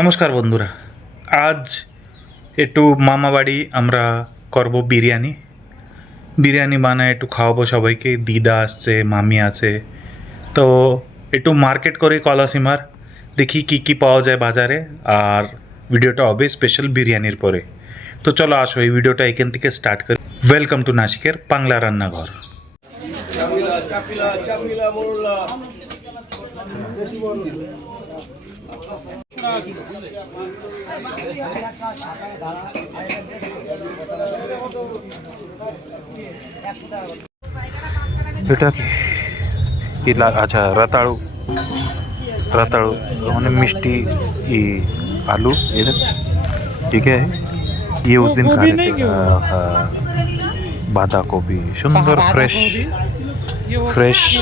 নমস্কার বন্ধুরা, আজ একটু মামা বাড়ি আমরা করব বিরিয়ানি। বিরিয়ানি বানায় একটু খাওয়াবো সবাইকে। দিদা আসছে, মামি আছে, তো একটু মার্কেট করে কলাসীমার দেখি কি কি পাওয়া যায় বাজারে। আর ভিডিওটা হবে স্পেশাল বিরিয়ানির পরে। তো চলো আসো, এই ভিডিওটা এখান থেকে স্টার্ট করি। ওয়েলকাম টু নাসিকের বাংলা রান্নাঘর। এটা কি আচ্ছা, रताड़ू रताड़ू मैंने मिष्टी आलू इधर, ठीक है। ये उस दिन खा रहे थे। बांधा गोभी, सुंदर फ्रेश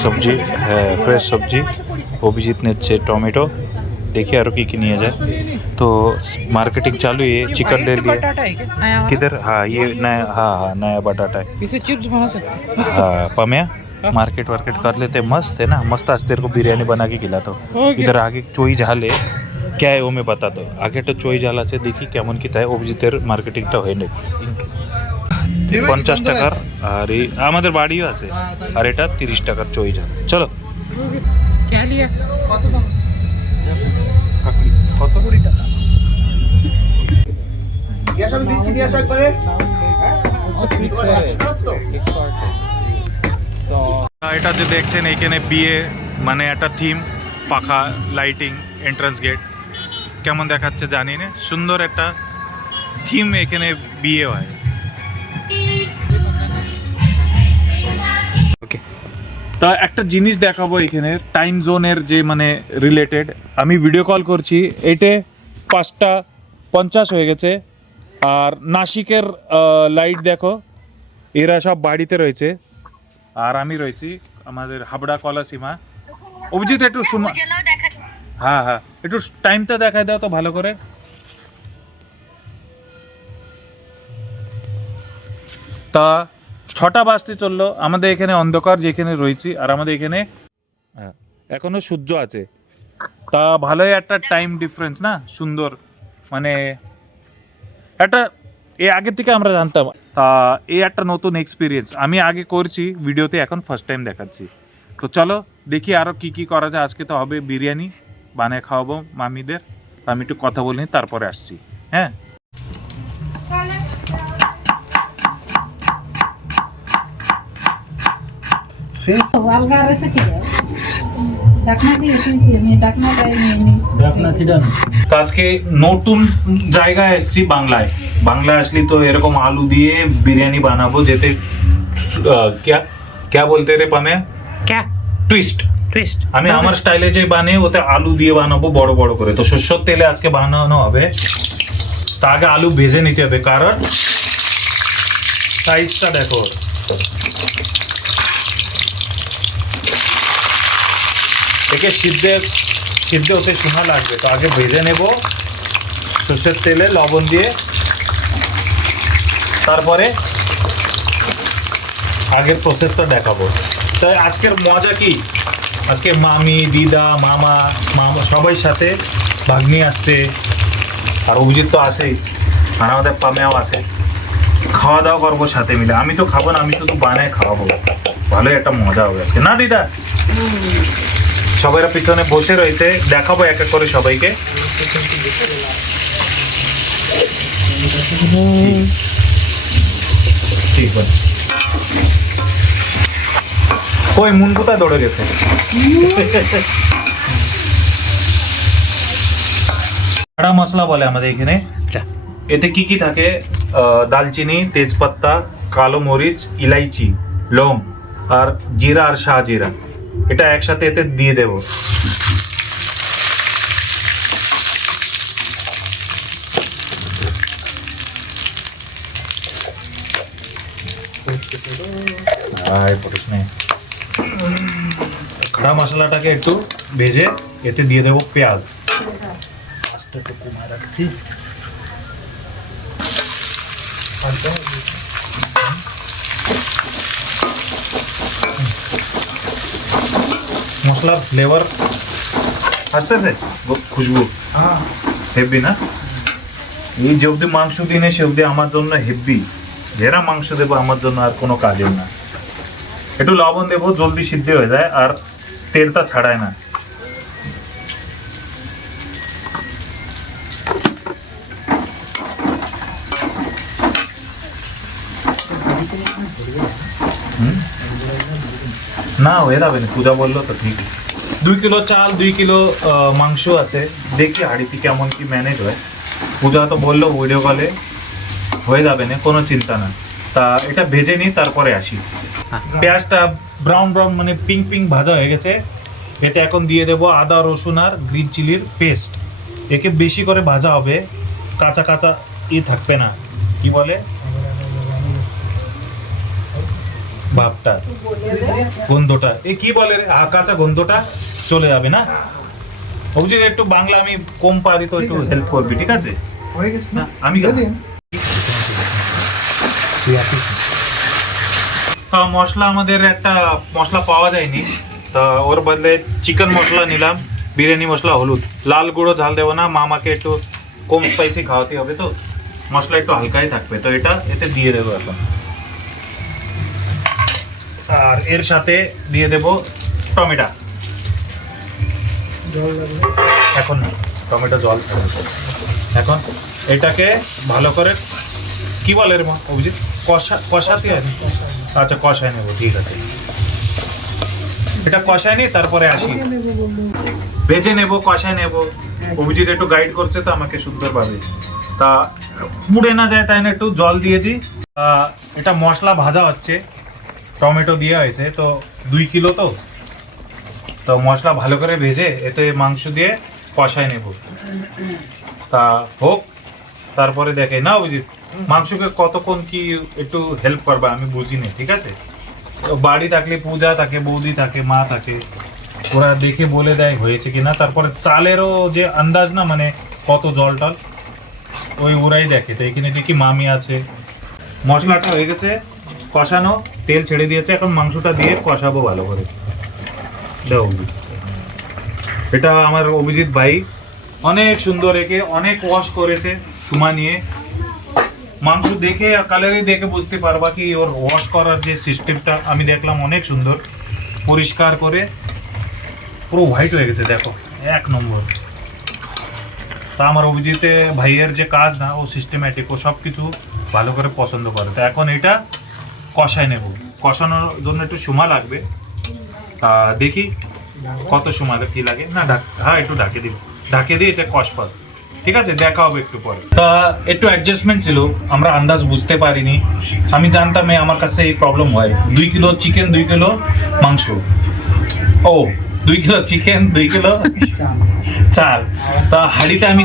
सब्जी है, फ्रेश सब्जी। वो भी जितने अच्छे टोमेटो। देखिए और की नहीं जाए तो मार्केटिंग चालू है। चिकन ले लिए किधर? हाँ ये नया, हाँ नया बटाटा है। इसे चिप्स बना सकते। हाँ पम्या मार्केट कर लेते, मस्त है ना। मस्त आज तेरे को बिरयानी बना के खिलाता हूँ। इधर आगे चोई झाले क्या है वो मैं बता दो। आगे तो चोई झाला से देखी केमन किता है অভিজিতের মার্কেটিংটা হয় না। 50 টাকার আর এই আমাদের বাড়িও আছে। আর এটা 30 টাকার চই ঝাল। চলো क्या लिया? কত করে টাকা? গ্যাস আমি দিচ্ছি, নিয়ে আসো একবারে। এটা যে দেখছেন এখানে বিয়ে মানে একটা থিম, পাখা, লাইটিং, এন্ট্রান্স গেট কেমন দেখাচ্ছে জানি না। সুন্দর একটা থিম, এখানে বিয়ে হয়। ওকে, তা একটা জিনিস দেখাবো এখানে টাইম জোনের যে মানে রিলেটেড। আমি ভিডিও কল করছি, এটে 5টা 50 হয়ে গেছে। আর নাসিকের লাইট দেখো, এরা সব বাড়িতে রয়েছে আর আমি রয়েছি আমাদের হাবড়া কলাসীমা। অভিজিৎ একটু শুনো, হ্যাঁ হ্যাঁ একটু টাইমটা দেখাই দাও তো ভালো করে। তা 6টা বাজতে চললো। আমাদের এখানে অন্ধকার যেখানে রয়েছি, আর আমাদের এখানে এখনো সূর্য আছে। তা ভালোই একটা টাইম ডিফারেন্স না, সুন্দর মানে একটা আগের থেকে আমরা জানতাম। তা এই একটা নতুন এক্সপিরিয়েন্স আমি আগে করছি ভিডিওতে, এখন ফার্স্ট টাইম দেখাচ্ছি। তো চলো দেখি আরও কি কি করা যায়। আজকে তো হবে বিরিয়ানি বানিয়ে খাওয়াবো মামিদের। আমি একটু কথা বলিনি, তারপরে আসছি। হ্যাঁ তো আজকে নতুন জায়গায় এসেছি, বাংলায় আসলি তো এরকম আলু দিয়ে বিরিয়ানি বানাবো, যেতে क्या बोलते রে পামে, क्या? টুইস্ট। ट्विस्ट। আমি আমার স্টাইলে যে বানিয়ে ওতে আলু দিয়ে বানাবো বড় বড় করে। তো সরষের তেলে আজকে বানানো হবে। তা আগে আলু ভেজে নিতে হবে, কারণ সাইজটা দেখো। একে সিদ্ধ হতে সময় লাগবে। তো আগে ভেজে নেব সরষের তেলে লবণ দিয়ে, তারপরে আগের প্রসেসটা দেখাবো। তাই আজকের মজা কি, আজকে মামি, দিদা, মামা সবাই সাথে, ভাগ্নি আসছে, আর অভিজিৎ তো আসেই, আর আমাদের পামেও আছে। খাওয়া দাওয়া করবো সাথে মিলে। আমি তো খাবো না, আমি শুধু বানায় খাওয়াবো। ভালোই একটা মজা হবে আজকে না দিদা? সবাইরা পিছনে বসে রয়েছে, দেখাবো এক এক করে সবাইকে। ঠিক আছে, ওই মুন কোথায় দৌড়ে গেছে? খাড়া মশলা বলে আমাদের এখানে। এতে কি কি থাকে? দালচিনি, তেজপাতা, কালো মরিচ, ইলাইচি, লং আর জিরা আর শাহজিরা, এটা একসাথে এতে দিয়ে দেব। খড়া মশলাটাকে একটু ভেজে এতে দিয়ে দেবো পেঁয়াজ। রাখছি মশলার ফ্লেভার আসতেছে, খুশবু। হেভি না, এই যে অবধি মাংস দিনে সে অবধি আমার জন্য হেভি। যেরা মাংস দেবো আমার জন্য আর কোনো কাজের না। একটু লবণ দেবো, জলদি সিদ্ধ হয়ে যায় আর তেলটা ছাড়ায় না। না হয়ে যাবে না, পূজা বললো তো ঠিক। 2 কিলো চাল 2 কিলো মাংস আছে, দেখি হাড়িতে কেমন কি ম্যানেজ হয়। পূজা তো বললো ভিডিও কলে হয়ে যাবে না, কোনো চিন্তা না। তা এটা ভেজে নিই তারপরে আসি। পেঁয়াজটা ব্রাউন ব্রাউন মানে পিঙ্ক পিঙ্ক ভাজা হয়ে গেছে। এতে এখন দিয়ে দেবো আদা রসুন আর গ্রিন চিলির পেস্ট। একে বেশি করে ভাজা হবে, কাঁচা কাঁচা থাকবে না, কি বলে ভাবটা, গন্ধটা, কি বলে রে, কাঁচা গন্ধটা চলে যাবে না। অভিজিৎ একটু বাংলা আমি কম পারি তো একটু হেল্প করবি, ঠিক আছে? না আমি মশলা, আমাদের একটা মশলা পাওয়া যায়নি, তা ওর বদলে চিকেন মশলা নিলাম, বিরিয়ানি মশলা, হলুদ, লাল গুঁড়ো ঝাল দেবো না, মামাকে একটু কম স্পাইসি খাওয়াতে হবে, তো মশলা একটু হালকাই থাকবে, তো এটা এতে দিয়ে দেবো এখন। আর এর সাথে দিয়ে দেব টমেটো। এখন না, টমেটো জল ছাড়বে। এখন এটাকে ভালো করে, কি বলে রে মা অভিজিৎ, কষাতে আছে? আচ্ছা কষায় নেবো, ঠিক আছে। এটা কষায় নি, তারপরে আসি। ভেজে নেবো, কষায় নেবো। অভিজিৎ একটু গাইড করছে তো আমাকে সুন্দরভাবে, তা পুড়ে না যায় তাই না একটু জল দিয়ে দিই। এটা মশলা ভাজা হচ্ছে, টমেটো দেওয়া হয়েছে তো 2 কিলো, তো মশলা ভালো করে ভেজে এতে মাংস দিয়ে কষায় নেব। তা হোক, তারপরে দেখে না অভিজিৎ, মাংসকে কতক্ষণ কি একটু হেল্প করবে আমি বুঝি না, ঠিক আছে? তো বাড়ি থাকলে পূজা থাকে, বৌদি থাকে, মা থাকে, ওরা দেখে বলে দেয় হয়েছে কিনা। তারপরে চালেরও যে আন্দাজ না, মানে কত জল টল, ওরাই দেখে। তো এখানে দেখি মামি আছে। মশলাটা হয়ে গেছে কষানো, তেল ছেড়ে দিয়েছে, এখন মাংসটা দিয়ে কষাবো ভালো করে। এটা আমার অভিজিৎ ভাই অনেক সুন্দর, একে অনেক ওয়াশ করেছে সময় নিয়ে। মাংস দেখে কালারে দেখে বুঝতে পারবা কি ওর ওয়াশ করার যে সিস্টেমটা আমি দেখলাম অনেক সুন্দর, পরিষ্কার করে পুরো হোয়াইট হয়ে গেছে, দেখো 1 নম্বর। তা আমার অভিজিতে ভাইয়ের যে কাজ না, ও সিস্টেম্যাটিক, ও সব কিছু ভালো করে পছন্দ করে। তো এখন এটা কষায় নেব, কষানোর জন্য একটু সময় লাগবে, দেখি কত সময় কি লাগে। না হ্যাঁ একটু ঢাকে দিই এটা কষপা, ঠিক আছে? দেখা হবে একটু পরে। তা একটু অ্যাডজাস্টমেন্ট ছিল, আমরা আন্দাজ বুঝতে পারিনি। আমি জানতাম আমার কাছে এই প্রবলেম হয়। 2 কিলো চিকেন, 2 কিলো মাংস, 2 কিলো চিকেন, 2 কিলো চাল। তা হাঁড়িতে আমি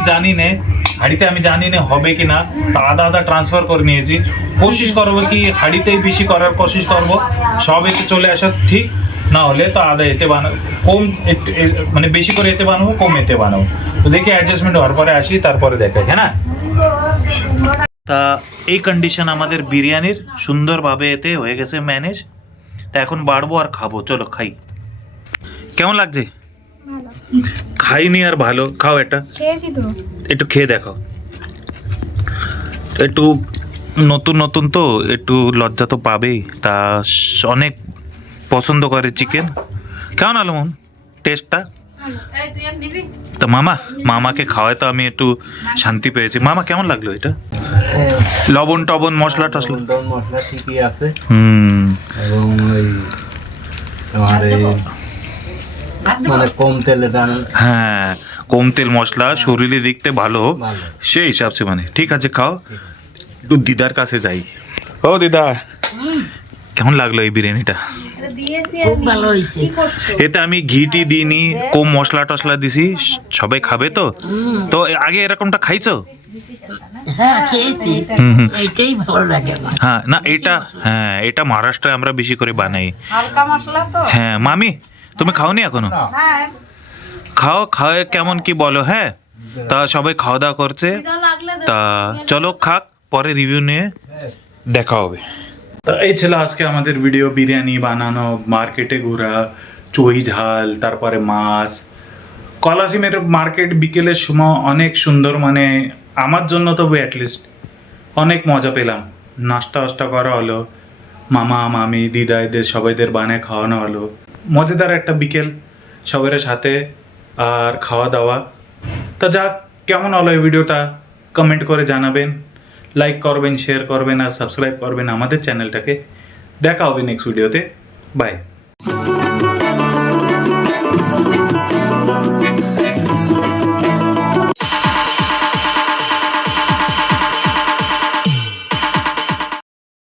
জানি না হবে কি না, তা আদা ট্রান্সফার করে নিয়েছি। কোশিশ করবো কি হাঁড়িতেই বেশি করার কোশিশ করবো, সব এতে চলে আসা ঠিক না হলে তো আদা এতে বানাবো, কম মানে বেশি করে এতে বানাবো, কম এতে বানাবো। তো দেখি অ্যাডজাস্টমেন্ট হওয়ার পরে আসি, তারপরে দেখাই, হ্যাঁ না? তা এই কন্ডিশন আমাদের বিরিয়ানির সুন্দরভাবে এতে হয়ে গেছে ম্যানেজ। তা এখন বাড়বো আর খাবো, চলো খাই। কেমন লাগছে? খাইনি আর ভালো, খাও এটা, খেয়েছি তো, একটু খেয়ে দেখো। একটু নতুন তো একটু লজ্জা তো পাবেই, তা অনেক পছন্দ করে চিকেন। কেমন আলো মন টেস্টটা? তা মামাকে খাওয়ায় তো আমি একটু শান্তি পেয়েছি। মামা কেমন লাগলো এটা? লবণ টবণ মশলা টসলা মশলা ঠিকই আছে। এবং মানে কম তেলে দান, হ্যাঁ কম তেল মশলা, শরীরে দেখতে ভালো, সেই হিসাবসে মানে ঠিক আছে। খাও, একটু দিদার কাছে যাই। ও দিদা, কেমন লাগলো এই বিরিয়ানিটা? খুব ভালো হয়েছে। এতে আমি ঘিটি দিইনি, কম মশলা টসলা দিছি, সবাই খাবে তো। তো আগে এরকমটা খাইছো? হ্যাঁ খেয়েছি, এটাই ভালো লাগে আমার। হ্যাঁ না এটা মহারাষ্ট্রে আমরা বেশি করে বানাই, হালকা মশলা তো। হ্যাঁ মামি তুমি খাওনি এখনো? হ্যাঁ খাও কেমন কি বলো। হ্যাঁ তা সবাই খাওয়া দাওয়া করছে, তা চলো খাক, পরে রিভিউ নিয়ে দেখা হবে। তা এই ছিল আজকে আমাদের ভিডিও, বিরিয়ানি বানানো, মার্কেটে ঘোরা, চই ঝাল, তারপরে মাছ, কলাসিমের মার্কেট বিকেলের সময় অনেক সুন্দর, মানে আমার জন্য তবে অ্যাটলিস্ট অনেক মজা পেলাম। নাস্তা টাস্তা করা হলো, মামা মামি দিদা এদের সবাইদের বানায় খাওয়ানো হলো, মজাদার একটা বিকেল সবার সাথে আর খাওয়া দাওয়া। তা যাক, কেমন হলো এই ভিডিওটা কমেন্ট করে জানাবেন, লাইক করবেন, শেয়ার করবেন আর সাবস্ক্রাইব করবেন আমাদের চ্যানেলটাকে। দেখা হবে নেক্সট ভিডিওতে, বাই।